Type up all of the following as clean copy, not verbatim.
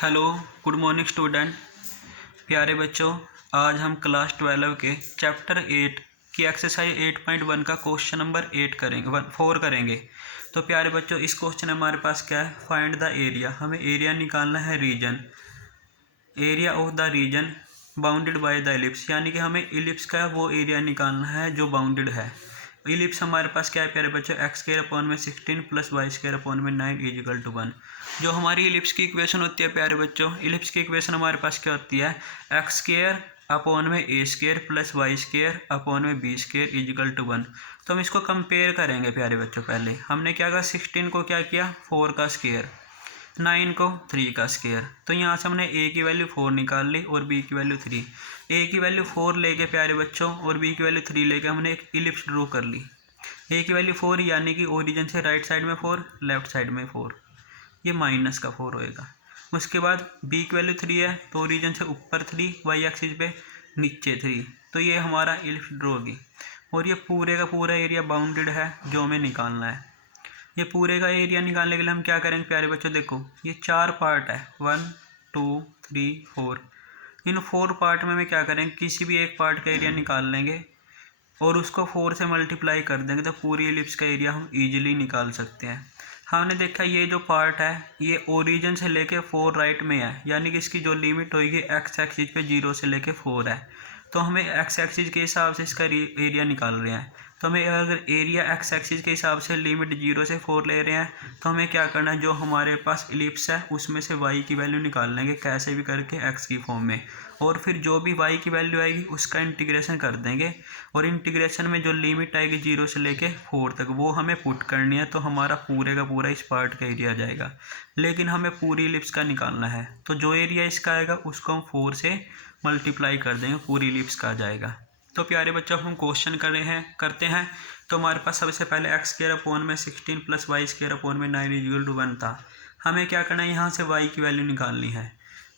Hello, good morning student. प्यारे बच्चों, आज हम क्लास 12 के चैप्टर 8 की एक्सरसाइज 8.1 का क्वेश्चन नंबर 4 करेंगे। तो प्यारे बच्चों, इस क्वेश्चन में हमारे पास क्या है, फाइंड द एरिया। हमें एरिया निकालना है, region, area of the region bounded by the ellipse, यानी कि हमें इलिप्स का वो एरिया निकालना है जो बाउंडेड है। इलिप्स हमारे पास क्या है प्यारे बच्चों, एक्स स्क्वायर अपॉन में 16 प्लस वाई स्क्वायर अपॉन में 9 इजिकल टू 1। जो हमारी इलिप्स की इक्वेशन होती है प्यारे बच्चों, इलिप्स की इक्वेशन हमारे पास क्या होती है, एक्स स्क्वायर अपॉन में a square plus y square upon में बी स्क्वायर इजिकल टू 1। तो हम इसको कंपेयर करेंगे प्यारे बच्चों। पहले हमने क्या कहा, 16 को क्या किया, 4 का स्क्वायर, 9 को 3 का स्क्वायर। तो यहाँ से हमने ए की वैल्यू 4 निकाल ली और बी की वैल्यू 3। ए की वैल्यू 4 लेके प्यारे बच्चों और बी की वैल्यू 3 लेके हमने एक इलिप्स ड्रॉ कर ली। ए की वैल्यू 4 यानी कि ओरिजिन से राइट साइड में 4, लेफ्ट साइड में 4, ये माइनस का 4 होएगा। उसके बाद बी की वैल्यू 3 है, तो ओरिजिन से ऊपर 3, वाई एक्सिस पे नीचे 3, तो ये हमारा इलिप्स ड्रॉ होगी। और ये पूरे का पूरा एरिया बाउंडेड है जो हमें निकालना है। ये पूरे का एरिया निकालने के लिए हम क्या करेंगे प्यारे बच्चों, देखो ये 4 पार्ट है, 1 2 3 4। इन 4 पार्ट में हमें क्या करेंगे, किसी भी एक पार्ट का एरिया निकाल लेंगे और उसको 4 से मल्टीप्लाई कर देंगे, तो पूरी एलिप्स का एरिया हम इजीली निकाल सकते हैं। हमने देखा ये जो पार्ट है ये ओरिजिन से लेके 4 राइट में है, यानी कि इसकी जो लिमिट होगी एक्स एक्सिस पे 0 से लेके 4 है। तो हमें एक्स एक्सिस के हिसाब से इसका एरिया निकाल रहे हैं। तो हमें अगर एरिया एक्स एक्सिस के हिसाब से लिमिट 0 से 4 ले रहे हैं, तो हमें क्या करना है, जो हमारे पास इलिप्स है उसमें से y की वैल्यू निकाल लेंगे कैसे भी करके x की फॉर्म में, और फिर जो भी y की वैल्यू आएगी उसका इंटीग्रेशन कर देंगे। और इंटीग्रेशन में जो लिमिट आएगी 0 से लेके 4 तक वो हमें पुट करनी है, तो हमारा पूरे का पूरा इस पार्ट का एरिया आ जाएगा। लेकिन हमें पूरी इलिप्स का निकालना है, तो जो एरिया इसका आएगा उसको हम 4 से मल्टीप्लाई कर देंगे, पूरी इलिप्स का आ जाएगा। तो प्यारे बच्चों, हम क्वेश्चन करते हैं। तो हमारे पास सबसे पहले एक्स स्क्वायर अपॉन में 16 प्लस वाई स्क्वायर अपॉन में 9 इक्वल टू 1 था। हमें क्या करना है, यहाँ से y की वैल्यू निकालनी है।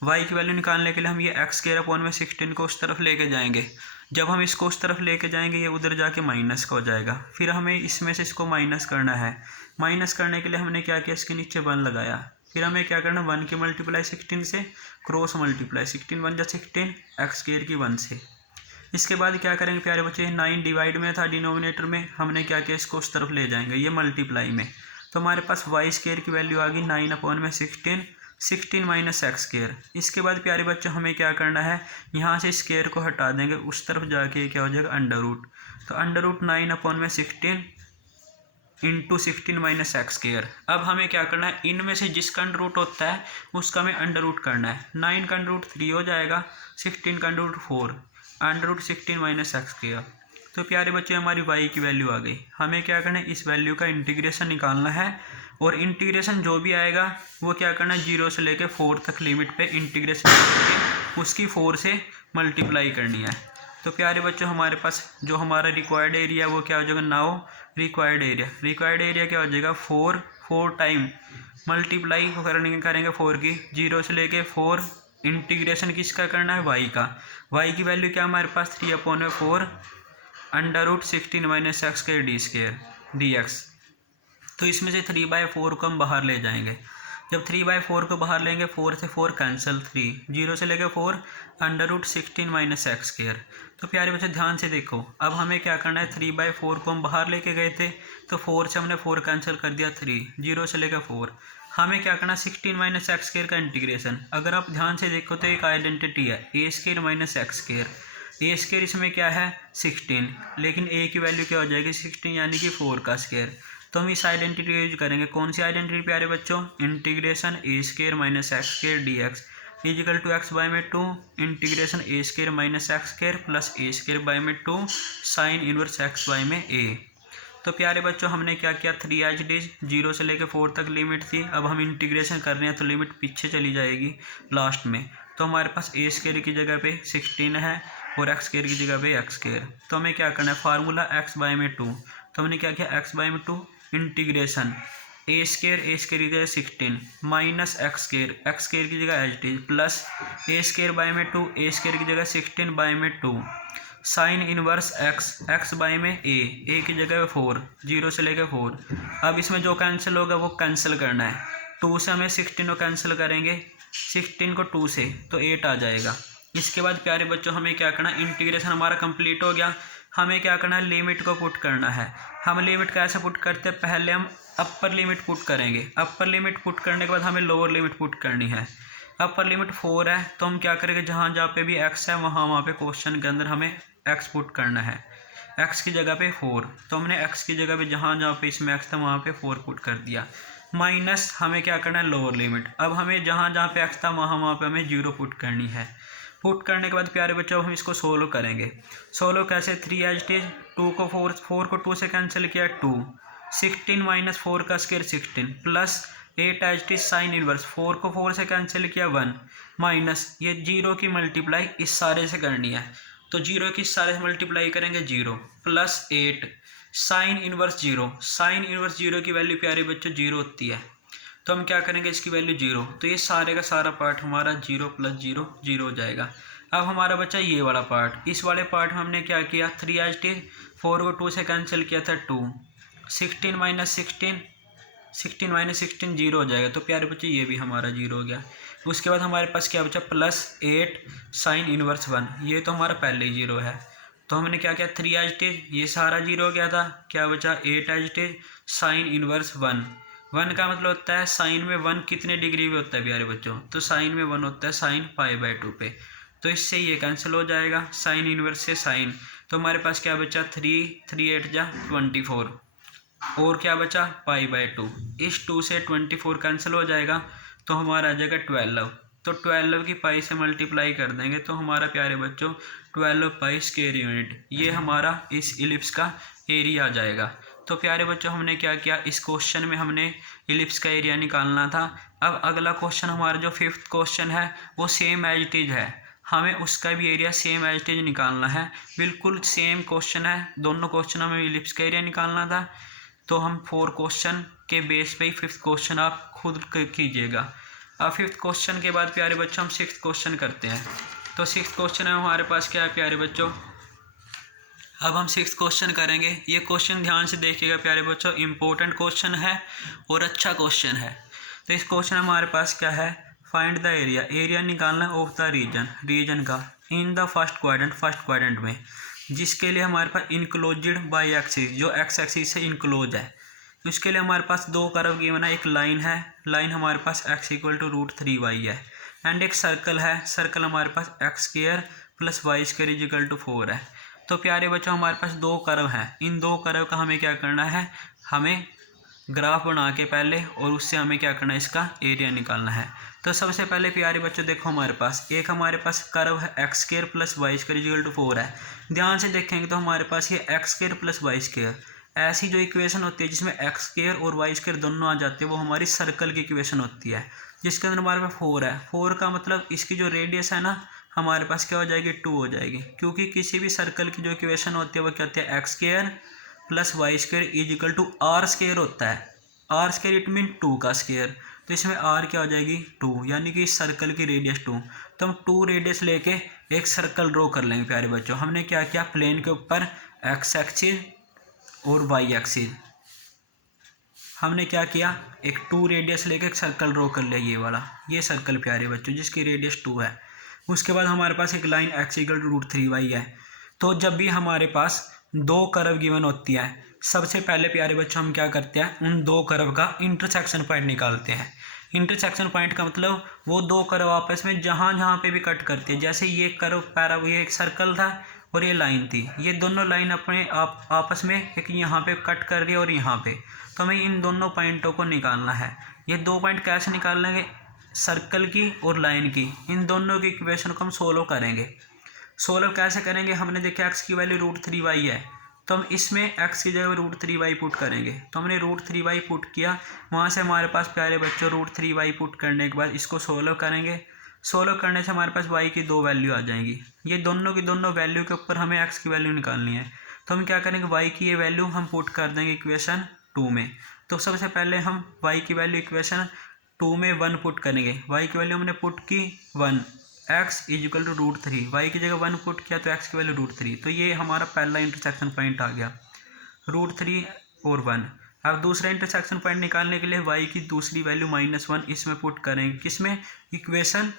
y की वैल्यू निकालने के लिए हम ये एक्स स्क्वायर अपॉन में 16 को उस तरफ लेके जाएंगे। जब हम इसको उस तरफ लेके जाएंगे ये उधर जाके माइनस का हो जाएगा। फिर हमें इसमें से इसको माइनस करना है। माइनस करने के लिए हमने क्या किया, इसके नीचे 1 लगाया। फिर हमें क्या करना, 1 की मल्टीप्लाई 16 से क्रॉस मल्टीप्लाई, 16 1 जा 16, एक्स स्क्वायर की 1 से। इसके बाद क्या करेंगे प्यारे बच्चे, 9 डिवाइड में था डिनोमिनेटर में, हमने क्या किया, इसको उस तरफ ले जाएंगे ये मल्टीप्लाई में। तो हमारे पास वाई स्क्वायर की वैल्यू आ गई 9 अपॉन में 16, 16 माइनस एक्स स्क्वायर। इसके बाद प्यारे बच्चों हमें क्या करना है, यहाँ से स्क्वायर को हटा देंगे, उस तरफ जाके क्या हो जाएगा, अंडर रूट। तो अंडर रूट 9 अपॉन में 16 इंटू 16 माइनस एक्स स्क्वायर। अब हमें क्या करना है, इनमें से जिसका अंडर रूट होता है उसका हमें अंडर रूट करना है। 9 का अंडर रूट 3 हो जाएगा, 16 का under root 4, under root 16 minus x square. तो प्यारे बच्चे हमारी y की वैल्यू आ गई। हमें क्या करना है, इस वैल्यू का इंटीग्रेशन निकालना है, और इंटीग्रेशन जो भी आएगा वो क्या करना है, 0 से लेके 4 तक लिमिट पे इंटीग्रेशन करके उसकी 4 से मल्टीप्लाई करनी है। तो प्यारे बच्चों हमारे पास जो हमारा रिक्वायर्ड एरिया वो क्या हो जाएगा, नाउ रिक्वायर्ड एरिया क्या हो जाएगा, 4 टाइम मल्टीप्लाई करेंगे 4 की, 0 से लेके 4, इंटीग्रेशन किसका करना है, y का। y की वैल्यू क्या हमारे पास, 3 अपॉन में 4 under root 16 minus x square d square d x. तो इसमें से 3/4 को हम बाहर ले जाएंगे। जब 3/4 को बाहर लेंगे, 4 से 4 कैंसिल, 3 0 से लेकर 4 under root 16 minus x square. तो प्यारे बच्चे ध्यान से देखो, अब हमें क्या करना है, 3/4 को हम बाहर लेके गए थे, तो 4 से हमने 4 कैंसिल कर दिया, 3 0 से लेकर 4। हमें क्या करना, 16 माइनस एक्स स्क्वायर का इंटीग्रेशन। अगर आप ध्यान से देखो तो एक आइडेंटिटी है, ए स्क्वायर माइनस एक्स स्क्वायर। ए स्क्वायर इसमें क्या है, 16, लेकिन ए की वैल्यू क्या हो जाएगी, 16 यानी कि 4 का स्क्वायर। तो हम इस आइडेंटिटी यूज करेंगे। कौन सी आइडेंटिटी प्यारे बच्चों, integration a square minus x square d x is equal to x by में 2 integration a square minus x square plus a square by में 2 साइन इनवर्स एक्स बाय में ए। तो प्यारे बच्चों हमने क्या किया, 3 एच डीज 0 से लेकर 4 तक लिमिट थी। अब हम इंटीग्रेशन कर रहे हैं तो लिमिट पीछे चली जाएगी लास्ट में। तो हमारे पास ए स्क्वायर की जगह पे 16 है और एक्स स्क्वायर की जगह पे एक्स स्क्वायर। तो हमें क्या करना है, फार्मूला एक्स बाय में 2। तो हमने क्या किया, एक्स बाय में 2 इंटीग्रेशन ए स्क्वायर की जगह 16 माइनस एक्स स्क्वायर की जगह H D plus a square by में 2, ए स्क्वायर की जगह 16 बाय में 2 साइन इनवर्स एक्स बाय में ए की जगह 4, 0 से लेकर 4। अब इसमें जो कैंसिल होगा वो कैंसिल करना है। 2 से हमें 16 को कैंसिल करेंगे, 16 को 2 से तो 8 आ जाएगा। इसके बाद प्यारे बच्चों हमें क्या करना, इंटीग्रेशन हमारा कंप्लीट हो गया। हमें क्या करना है, लिमिट को पुट करना है। हम लिमिट कैसे पुट करते हैं, पहले हम अपर लिमिट पुट करेंगे। अपर लिमिट पुट करने के बाद हमें लोअर लिमिट पुट करनी है। अपर लिमिट 4 है तो हम क्या करेंगे, जहाँ जहाँ पे भी x है वहाँ पे क्वेश्चन के अंदर हमें x पुट करना है। x की जगह पे 4, तो हमने x की जगह पे जहाँ जहाँ पे इसमें x था वहाँ पे 4 पुट कर दिया। माइनस हमें क्या करना है, लोअर लिमिट। अब हमें जहाँ जहाँ पे x था वहाँ पे हमें 0 पुट करनी है। पुट करने के बाद प्यारे बच्चों हम इसको सोल्व करेंगे। सोल्व कैसे, 3 एज टीज 2 को 4 को 2 से कैंसिल किया 2, 16 माइनस 4 का स्क्वायर 16 प्लस 8 एज टीज साइन इनवर्स 4 को 4 से कैंसिल किया 1 माइनस ये 0 की मल्टीप्लाई इस सारे से करनी है, तो 0 की इस सारे से मल्टीप्लाई करेंगे 0 plus 8 sine inverse 0। Sine inverse 0 की वैल्यू प्यारे बच्चों 0 होती है, तो हम क्या करेंगे, इसकी वैल्यू 0, तो ये सारे का सारा पार्ट हमारा 0 प्लस 0 0 हो जाएगा। अब हमारा बचा ये वाला पार्ट। इस वाले पार्ट में हमने क्या किया, 3 एज टीज 4 को 2 से कैंसिल किया था 2, 16 माइनस 16 0 हो जाएगा, तो प्यारे बच्चे ये भी हमारा 0 हो गया। उसके बाद हमारे पास क्या बचा, प्लस 8 साइन इनवर्स 1, ये तो हमारा पहले ही 0 है। तो हमने क्या किया, 3 एज टीज ये सारा 0 हो गया था, क्या बचा 8 एज टीज साइन इनवर्स 1। 1 का मतलब होता है साइन में 1 कितने डिग्री में होता है प्यारे बच्चों, तो साइन में 1 होता है साइन π/2 पे, तो इससे ये कैंसिल हो जाएगा साइन इनवर्स से साइन। तो हमारे पास क्या बचा, 3 8 जा 24 और क्या बचा π/2। इस 2 से 24 कैंसिल हो जाएगा, तो हमारा आ जाएगा 12। तो 12 की पाई से मल्टीप्लाई कर देंगे तो हमारा प्यारे बच्चों 12 पाई स्क्वायर यूनिट, ये हमारा इस इलिप्स का एरिया आ जाएगा। तो प्यारे बच्चों हमने क्या किया, इस क्वेश्चन में हमने इलिप्स का एरिया निकालना था। अब अगला क्वेश्चन हमारा जो 5th क्वेश्चन है वो सेम एज इट इज है, हमें उसका भी area same as it is निकालना है। बिल्कुल सेम क्वेश्चन है, दोनों क्वेश्चन में इलिप्स का एरिया निकालना था। तो हम 4 क्वेश्चन के बेस पे ही 5th क्वेश्चन आप खुद कीजिएगा। अब 5th क्वेश्चन के बाद प्यारे बच्चों हम 6th क्वेश्चन करते हैं। तो 6th क्वेश्चन में हमारे पास क्या है प्यारे बच्चों, अब हम 6th क्वेश्चन करेंगे। ये क्वेश्चन ध्यान से देखिएगा प्यारे बच्चों, इम्पोर्टेंट क्वेश्चन है और अच्छा क्वेश्चन है। तो इस क्वेश्चन हमारे पास क्या है, फाइंड द एरिया, एरिया निकालना ऑफ द रीजन का इन द फर्स्ट क्वाड्रेंट में, जिसके लिए हमारे पास इनक्लोज्ड बाय एक्सिस, जो एक्स एक्सिस से इनक्लोज है। उसके लिए हमारे पास 2 कर्व गिवन है, एक लाइन है, लाइन हमारे पास x = √3y है, एंड एक सर्कल है, सर्कल हमारे पास x² + y² = 4 है। तो प्यारे बच्चों हमारे पास 2 कर्व हैं, इन 2 कर्व का हमें क्या करना है, हमें ग्राफ बना के पहले और उससे हमें क्या करना है, इसका एरिया निकालना है। तो सबसे पहले प्यारे बच्चों देखो हमारे पास एक हमारे पास कर्व है x² + y² = 4 है। ध्यान से देखेंगे तो हमारे पास ये x² + y², ऐसी जो इक्वेशन होती है जिसमें x² और y² दोनों आ जाते हैं वो हमारी सर्कल की इक्वेशन होती है, जिसके अंदर हमारे पास 4 है। 4 का मतलब इसकी जो रेडियस है ना हमारे पास क्या हो जाएगी, 2 हो जाएगी, क्योंकि किसी भी सर्कल की जो इक्वेशन होती है वो क्या होती है, x² + y² = r² होता है। r² इट मीन 2 का स्क्वायर, तो इसमें r क्या हो जाएगी 2, यानी कि इस सर्कल की रेडियस 2। तो हम 2 रेडियस लेके एक सर्कल ड्रॉ कर लेंगे प्यारे बच्चों। हमने क्या किया, प्लेन के ऊपर x एक्सिस और y एक्सिस हमने क्या किया, एक 2 रेडियस लेके एक सर्कल ड्रॉ कर लिया, ये वाला ये सर्कल प्यारे बच्चों जिसकी रेडियस 2 है। उसके बाद हमारे पास एक लाइन x = √3y है। तो जब भी हमारे पास 2 कर्व गिवन होती है, सबसे पहले प्यारे बच्चों हम क्या करते हैं, उन 2 कर्व का इंटरसेक्शन पॉइंट निकालते हैं। इंटरसेक्शन पॉइंट का मतलब वो 2 कर्व आपस में जहाँ जहाँ पे भी कट करते हैं, जैसे ये कर्व ये एक सर्कल था और ये लाइन थी, ये दोनों लाइन अपने आपस में एक यहाँ पे कट कर रही है और यहाँ पे, तो हमें इन दोनों पॉइंटों को निकालना है। ये 2 पॉइंट कैसे निकालेंगे, सर्कल की और लाइन की, इन दोनों की इक्वेशन को हम सोल्व करेंगे। सोल्व कैसे करेंगे, हमने देखा x की वैल्यू √3y है, तो हम इसमें x की जगह √3y पुट करेंगे। तो हमने √3y पुट किया, वहाँ से हमारे पास प्यारे बच्चों √3y पुट करने के बाद इसको सोल्व करेंगे। सोल्व करने से हमारे पास y की 2 वैल्यू आ जाएंगी, ये दोनों की दोनों वैल्यू के ऊपर हमें x की वैल्यू निकालनी है। तो हम क्या करेंगे, y की ये वैल्यू हम पुट कर देंगे इक्वेशन 2 में। तो सबसे पहले हम y की वैल्यू इक्वेशन 2 में 1 पुट करेंगे, y की वैल्यू हमने पुट की 1, x = √3, y की जगह 1 पुट किया तो x की वैल्यू √3। तो ये हमारा पहला इंटरसेक्शन पॉइंट आ गया, √3 और 1। अब दूसरा इंटरसेक्शन पॉइंट निकालने के लिए y की दूसरी वैल्यू -1 इसमें पुट करेंगे, किसमें, इक्वेशन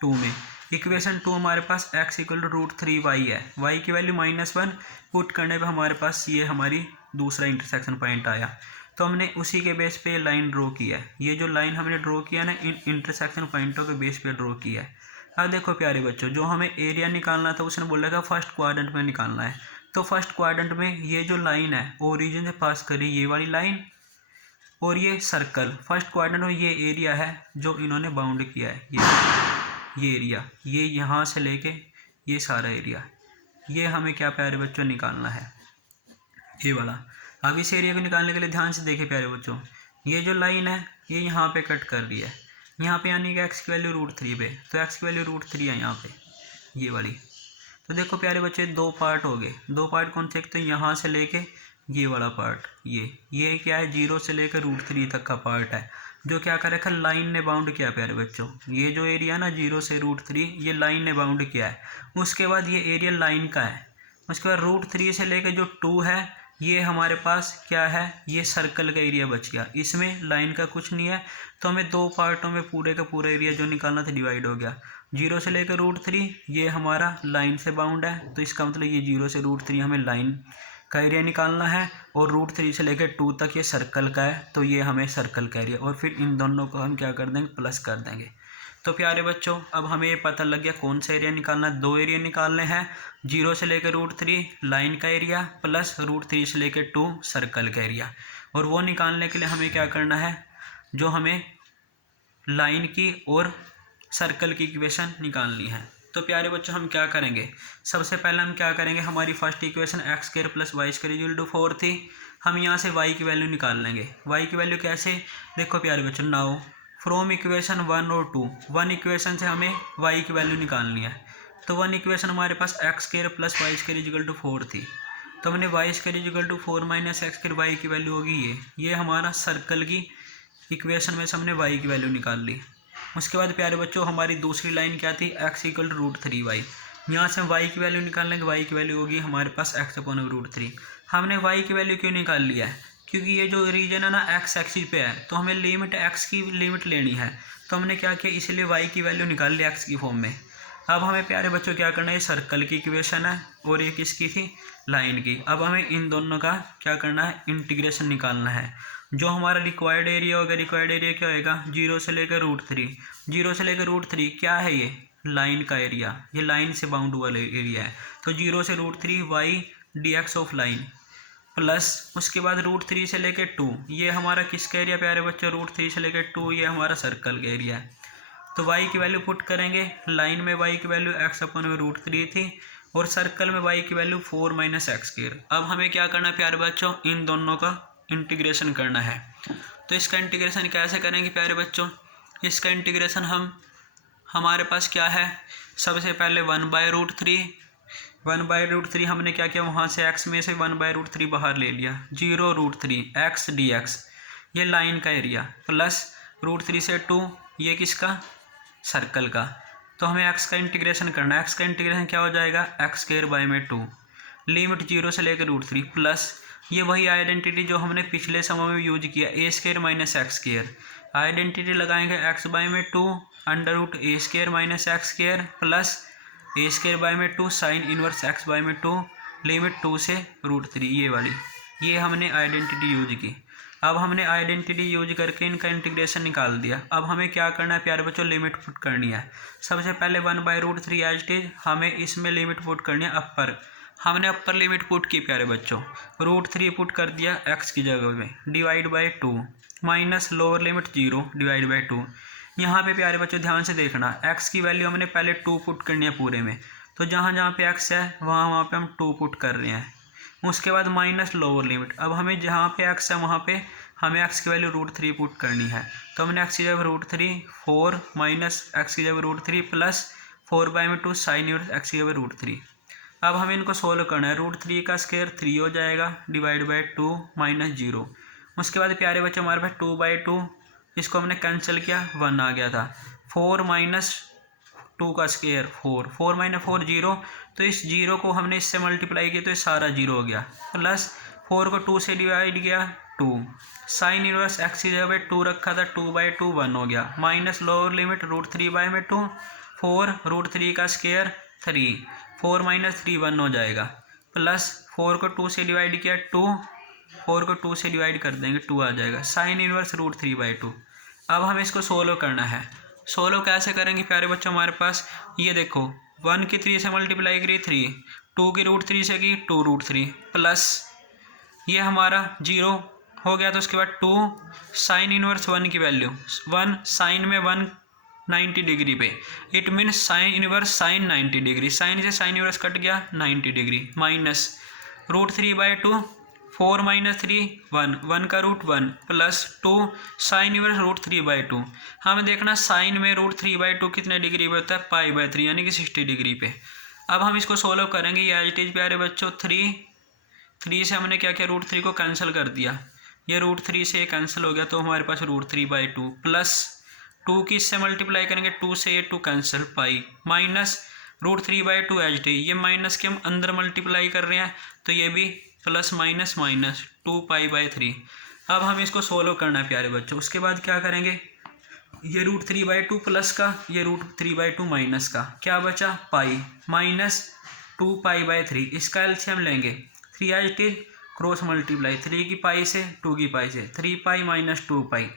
2 में। इक्वेशन 2 हमारे पास x = √3y है, y की वैल्यू -1 पुट करने पे हमारे पास ये हमारी दूसरा इंटरसेक्शन पॉइंट आया। तो हमने उसी के बेस पे लाइन ड्रॉ किया है। ये जो लाइन हमने ड्रॉ किया ना, इन इंटरसेक्शन पॉइंटों के बेस पे ड्रॉ किया है। अब देखो प्यारे बच्चों, जो हमें एरिया निकालना था उसने बोला था फर्स्ट क्वाड्रेंट में निकालना है। तो फर्स्ट क्वाड्रेंट में ये जो लाइन है ओरिजिन से पास करी, ये वाली लाइन, और ये सर्कल फर्स्ट क्वाड्रेंट में ये एरिया है जो इन्होंने बाउंड किया है, ये एरिया, ये यहाँ से लेके ये सारा एरिया, ये हमें क्या प्यारे बच्चों निकालना है, ये वाला। अब इस एरिया को निकालने के लिए ध्यान से देखें प्यारे बच्चों, ये जो लाइन है ये यहाँ पे कट कर रही है, यहाँ पे यानी कि x की वैल्यू √3 पे, तो x की वैल्यू √3 है यहाँ पे, ये वाली। तो देखो प्यारे बच्चे, दो पार्ट हो गए। दो पार्ट कौन से, एक तो यहाँ से लेके ये वाला पार्ट, ये क्या है, 0 से लेकर √3 तक का पार्ट है, जो क्या कर रखा, लाइन ने बाउंड किया प्यारे बच्चों। ये जो एरिया ना 0 से √3, ये लाइन ने बाउंड किया है। उसके बाद ये एरिया लाइन का है। उसके बाद √3 से लेकर जो 2 है, ये हमारे पास क्या है, ये सर्कल का एरिया बच गया, इसमें लाइन का कुछ नहीं है। तो हमें दो पार्टों में पूरे का पूरा एरिया जो निकालना था डिवाइड हो गया। 0 से लेकर √3 ये हमारा लाइन से बाउंड है, तो इसका मतलब ये 0 से √3 हमें लाइन का एरिया निकालना है, और √3 से लेकर 2 तक ये सर्कल का है, तो ये हमें सर्कल का एरिया, और फिर इन दोनों को हम क्या कर देंगे, प्लस कर देंगे। तो प्यारे बच्चों, अब हमें ये पता लग गया कौन सा एरिया निकालना है। दो एरिया निकालने हैं, 0 से लेकर √3 लाइन का एरिया प्लस √3 से लेकर 2 सर्कल का एरिया। और वो निकालने के लिए हमें क्या करना है, जो हमें लाइन की और सर्कल की इक्वेशन निकालनी है। तो प्यारे बच्चों, हम क्या करेंगे, सबसे पहले हम क्या करेंगे, हमारी फर्स्ट इक्वेशन x² + y² = 4 थी। हम यहाँ से y की वैल्यू निकाल लेंगे। y की वैल्यू कैसे, देखो प्यारे बच्चों, नाउ फ्रॉम इक्वेशन 1 और 2, 1 इक्वेशन से हमें y की वैल्यू निकालनी है। तो 1 इक्वेशन हमारे पास x² + y² = 4 थी। तो हमने y² = 4 - x² y की वैल्यू होगी ये हमारा सर्कल की इक्वेशन में से हमने y की वैल्यू निकाल ली। उसके बाद प्यारे बच्चों, हमारी दूसरी लाइन क्या थी, x = √3y। यहाँ से हम y की वैल्यू निकालेंगे, y की वैल्यू होगी हमारे पास x/√3। हमने y की वैल्यू क्यों निकाल लिया है, क्योंकि ये जो रीजन है ना x एक्सिस पे है, तो हमें लिमिट x की लिमिट लेनी है। तो हमने क्या किया, इसलिए y की वैल्यू निकाल ली x की फॉर्म में। अब हमें प्यारे बच्चों क्या करना है, ये सर्कल की इक्वेशन है और ये किसकी थी, लाइन की। अब हमें इन दोनों का क्या करना है, इंटीग्रेशन निकालना है। जो हमारा रिक्वायर्ड एरिया होगा, रिक्वायर्ड एरिया क्या होगा, 0 से लेकर √3, 0 से लेकर √3 क्या है, ये लाइन का एरिया, ये लाइन से बाउंड वाला एरिया है। तो 0 से √3 y dx of line plus उसके बाद √3 से लेकर 2, ये हमारा किसका एरिया प्यारे बच्चों, √3 से लेकर 2 ये हमारा सर्कल का एरिया है। तो y की वैल्यू पुट करेंगे, लाइन में y की वैल्यू x/√3 थी और सर्कल में y की वैल्यू 4 - x²। अब हमें क्या करना है प्यारे बच्चों, इन दोनों का इंटीग्रेशन करना है। तो इसका इंटीग्रेशन कैसे करेंगे प्यारे बच्चों, इसका इंटीग्रेशन हमारे पास क्या है, सबसे पहले 1/√3, 1/√3 हमने क्या किया, वहाँ से x में से 1/√3 बाहर ले लिया, 0√3 x dx, ये लाइन का एरिया प्लस √3 से 2, ये किसका, सर्कल का। तो हमें x का इंटीग्रेशन करना है। x का इंटीग्रेशन क्या हो जाएगा, x²/2 लिमिट 0 से लेकर √3 प्लस ये वही आइडेंटिटी जो हमने पिछले समय में यूज किया, a² - x²। आइडेंटिटी लगाएंगे x/2 √a² - x² plus a²/2 sine inverse x/2 limit 2 से √3, ये वाली, ये हमने आइडेंटिटी यूज की। अब हमने आइडेंटिटी यूज करके इनका इंटीग्रेशन निकाल दिया। अब हमें क्या करना है प्यारे बच्चों, लिमिट पुट करनी है। सबसे पहले 1/√3 एज इट इज, हमें इसमें लिमिट पुट करनी है अपर। हमने अपर लिमिट पुट की प्यारे बच्चों, √3 पुट कर दिया x की जगह में, /2 माइनस लोअर लिमिट 0 /2। यहाँ पे प्यारे बच्चों ध्यान से देखना, x की वैल्यू हमने पहले 2 पुट करनी है पूरे में, तो जहाँ जहाँ पे x है वहाँ पे हम 2 पुट कर रहे हैं। उसके बाद माइनस लोअर लिमिट, अब हमें जहाँ पे x है वहाँ पे हमें x की वैल्यू √3 पुट करनी है। तो हमने x की जगह √3 4 माइनस x की जगह √3 प्लस 4/2 साइन इनवर्स x की जगह √3। अब हमें इनको सोल्व करना है, √3 का स्क्वायर 3 हो जाएगा, /2 - 0। उसके बाद प्यारे बच्चे हमारे पास 2/2, इसको हमने कैंसिल किया, 1 आ गया था। 4 - 2 का स्क्वायर 4, 4 - 4 0, तो इस 0 को हमने इससे मल्टीप्लाई किया तो ये सारा 0 हो गया, प्लस 4 को 2 से डिवाइड किया 2। साइन इनवर्स एक्स की जगह पे 2 रखा था, 2/2 1 हो गया, माइनस लोअर लिमिट √3/2 4 √3 का स्क्वायर 3, 4 - 3 1 हो जाएगा, प्लस 4 को 2 से डिवाइड किया 2, 4 को 2 से डिवाइड कर देंगे 2 आ जाएगा, साइन इनवर्स √3/2। अब हमें इसको सोल्व करना है। सोल्व कैसे करेंगे प्यारे बच्चों, हमारे पास ये देखो 1 की 3 से मल्टीप्लाई करी 3, 2 की √3 से की 2 √3, प्लस ये हमारा 0 हो गया, तो उसके बाद 2 साइन इनवर्स 1 की वैल्यू 1, साइन में 1 90 डिग्री पे, it means sine inverse sine 90 degree, sine से साइन इनवर्स कट गया 90 डिग्री, माइनस √3/2 4 - 3 1, 1 का रूट 1 प्लस 2 साइन इनवर्स √3/2। हमें देखना साइन में √3/2 कितने डिग्री पे होता है, π/3 यानी कि 60 डिग्री पे। अब हम इसको सोल्व करेंगे, ये एज इट इज प्यारे बच्चों 3 से हमने क्या किया, √3 को कैंसिल कर दिया, ये √3 से कैंसिल हो गया, तो हमारे पास √3/2 प्लस 2 की इससे मल्टीप्लाई करेंगे 2 से ये 2 cancel pi, minus √3/2 as it is, ये माइनस के हम अंदर मल्टीप्लाई कर रहे हैं तो ये भी प्लस माइनस माइनस 2π/3। अब हम इसको सोल्व करना है प्यारे बच्चों। उसके बाद क्या करेंगे, ये √3/2 प्लस का, ये √3/2 माइनस का, क्या बचा पाई, माइनस 2π/3, इसका एलसीएम लेंगे 3 as it is, cross multiply 3 की पाई से 2 की पाई से 3π - 2π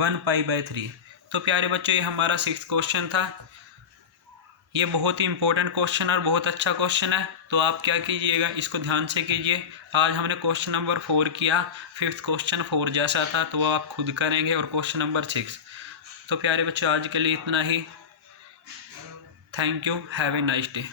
1π/3। तो प्यारे बच्चों ये हमारा 6th क्वेश्चन था। ये बहुत ही इंपॉर्टेंट क्वेश्चन और बहुत अच्छा क्वेश्चन है, तो आप क्या कीजिएगा, इसको ध्यान से कीजिए। आज हमने क्वेश्चन नंबर 4 किया, 5th क्वेश्चन 4 जैसा था, तो वो आप खुद करेंगे, और क्वेश्चन नंबर 6। तो प्यारे बच्चों आज के लिए इतना ही। Thank you, have a nice day.